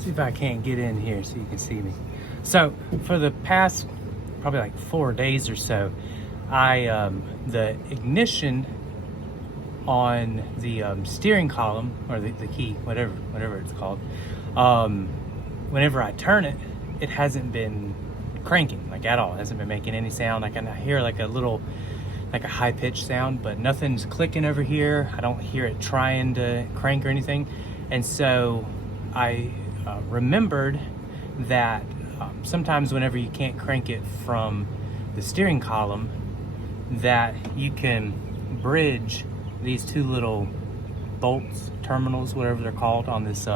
See if I can't get in here so you can see me. So for the past probably like 4 days or so, the ignition on the steering column, or the key, whatever it's called, whenever I turn it, it hasn't been cranking like at all. It hasn't been making any sound. I can hear like a little, like a high-pitched sound, but nothing's clicking over here. I don't hear it trying to crank or anything. And so I remembered that sometimes whenever you can't crank it from the steering column, that you can bridge these two little bolts, terminals, whatever they're called, on this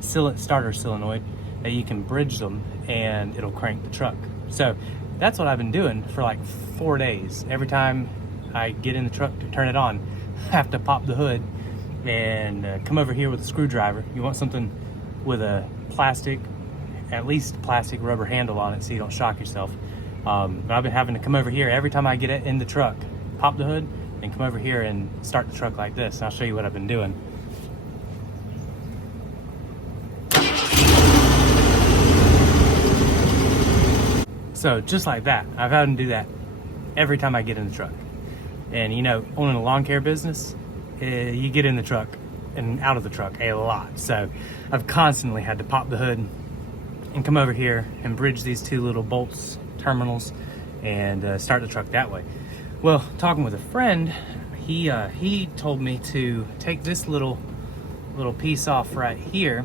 starter solenoid, that you can bridge them and it'll crank the truck. So that's what I've been doing for like 4 days. Every time I get in the truck to turn it on, I have to pop the hood and come over here with a screwdriver. You want something with a plastic, at least plastic rubber handle on it so you don't shock yourself. But I've been having to come over here every time I get it in the truck, pop the hood, and come over here and start the truck like this. I'll show you what I've been doing. So just like that, I've had to do that every time I get in the truck. And you know, owning a lawn care business, you get in the truck and out of the truck a lot. So I've constantly had to pop the hood and come over here and bridge these two little bolts, terminals, and start the truck that way. Well, talking with a friend, he told me to take this little piece off right here,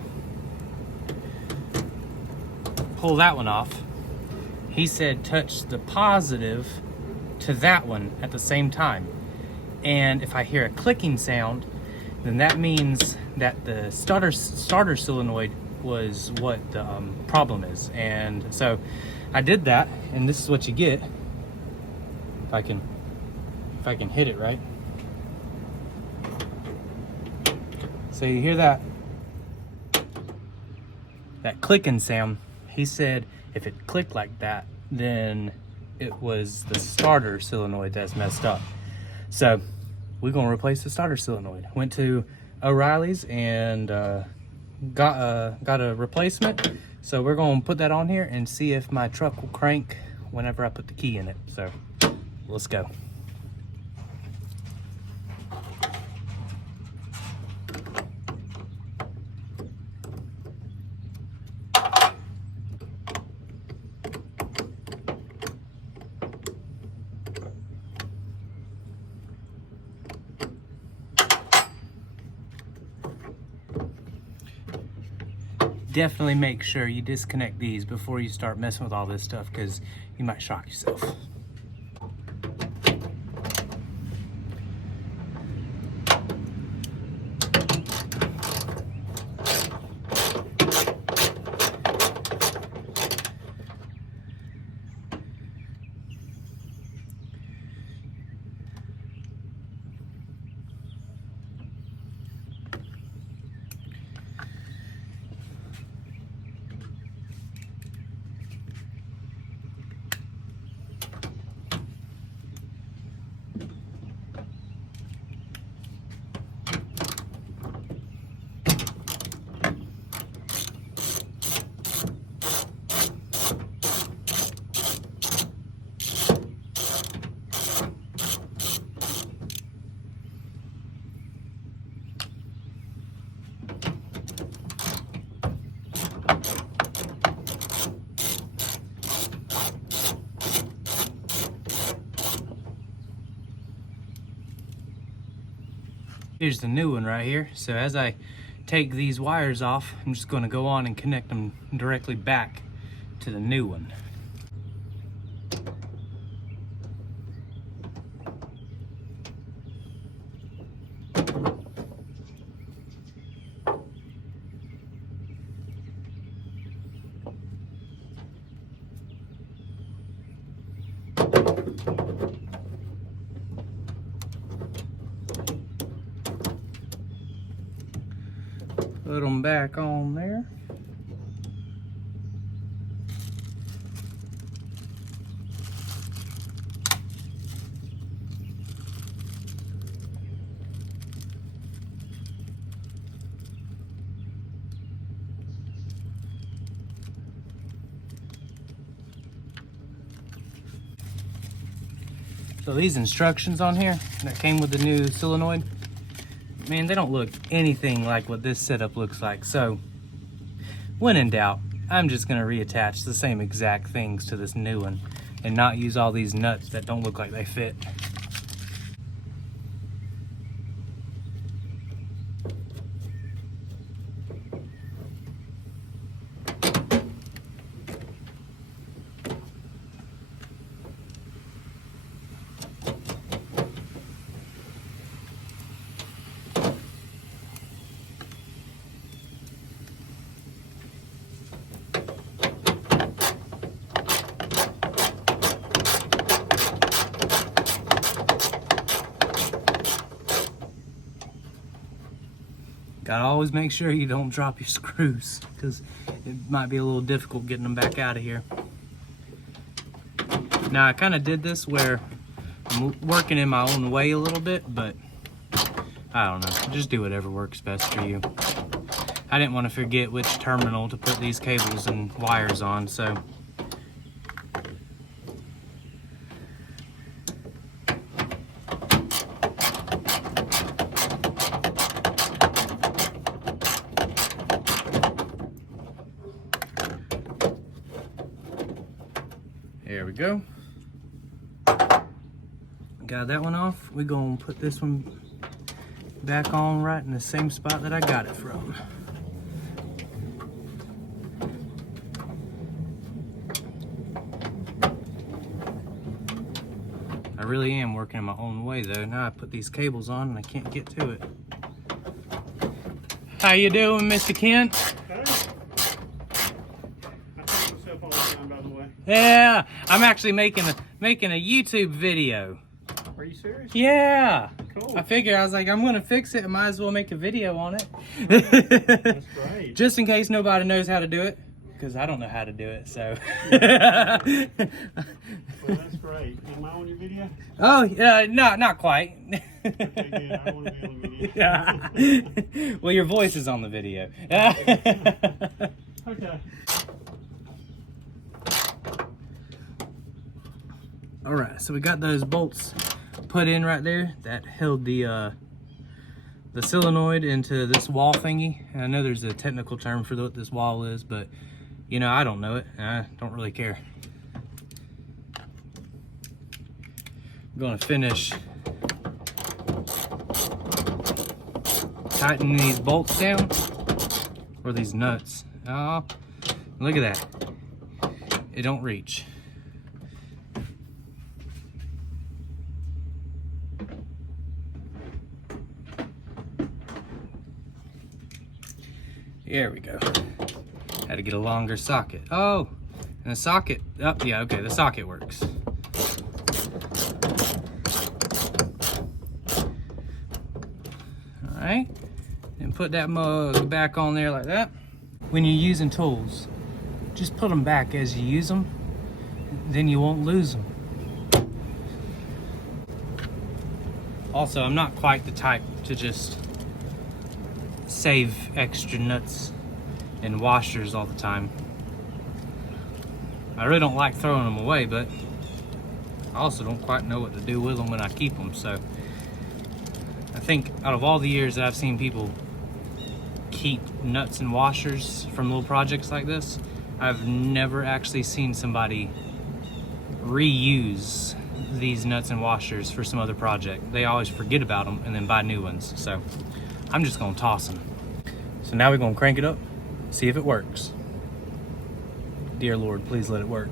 pull that one off. He said touch the positive to that one at the same time, and if I hear a clicking sound, then that means that the starter solenoid was what the problem is. And so I did that, and this is what you get. If I can hit it right. So you hear that clicking sound. He said if it clicked like that, then it was the starter solenoid that's messed up. So we're gonna replace the starter solenoid. Went to O'Reilly's and got a replacement. So we're gonna put that on here and see if my truck will crank whenever I put the key in it. So let's go. Definitely make sure you disconnect these before you start messing with all this stuff, because you might shock yourself. Here's the new one right here. So as I take these wires off, I'm just going to go on and connect them directly back to the new one. Put them back on there. So these instructions on here that came with the new solenoid, man, they don't look anything like what this setup looks like. So when in doubt, I'm just gonna reattach the same exact things to this new one and not use all these nuts that don't look like they fit. Gotta always make sure you don't drop your screws, because it might be a little difficult getting them back out of here. Now I kind of did this where I'm working in my own way a little bit, but I don't know, just do whatever works best for you. I didn't want to forget which terminal to put these cables and wires on, so there we go. Got that one off. We're gonna put this one back on right in the same spot that I got it from. I really am working in my own way though. Now I put these cables on and I can't get to it. How you doing, Mr. Kent? Yeah, I'm actually making a YouTube video. Are you serious? Yeah. Cool. I figured, I was like, I'm gonna fix it. I might as well make a video on it. That's great. Just in case nobody knows how to do it, because I don't know how to do it. So. Well, that's great. Am I on your video? Oh, yeah, no, not quite. Okay, good. I want to be on the video. Yeah. Well, your voice is on the video. Okay. All right, so we got those bolts put in right there that held the solenoid into this wall thingy. And I know there's a technical term for what this wall is, but you know, I don't know it. I don't really care. I'm gonna finish tightening these bolts down, or these nuts. Oh, look at that. It don't reach. There we go. Had to get a longer socket. Oh, and the socket, oh yeah, okay, the socket works. All right, and put that mug back on there like that. When you're using tools, just put them back as you use them, then you won't lose them. Also, I'm not quite the type to just save extra nuts and washers all the time. I really don't like throwing them away, but I also don't quite know what to do with them when I keep them. So I think out of all the years that I've seen people keep nuts and washers from little projects like this, I've never actually seen somebody reuse these nuts and washers for some other project. They always forget about them and then buy new ones. So I'm just gonna toss them. So now we're gonna crank it up, see if it works. Dear Lord, please let it work.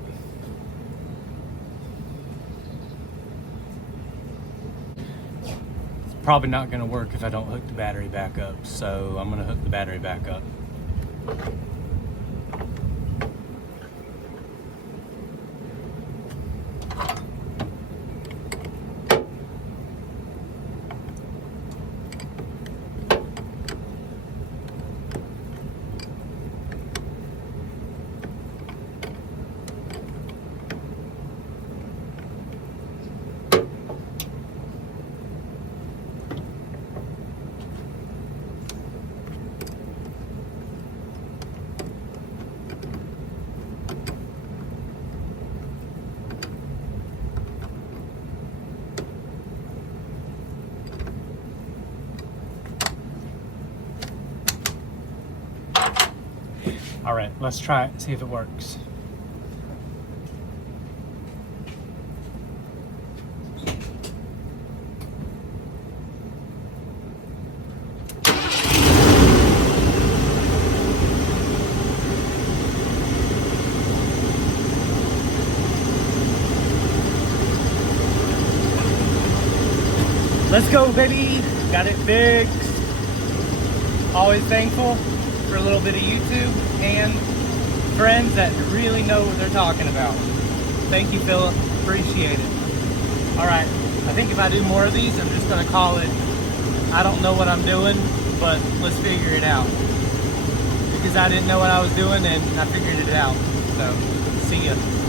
It's probably not gonna work if I don't hook the battery back up, so I'm gonna hook the battery back up. All right, let's try it, see if it works. Let's go, baby. Got it fixed. Always thankful for a little bit of YouTube and friends that really know what they're talking about. Thank you, Philip. Appreciate it. All right. I think if I do more of these, I'm just going to call it, I don't know what I'm doing, but let's figure it out. Because I didn't know what I was doing and I figured it out. So, see ya.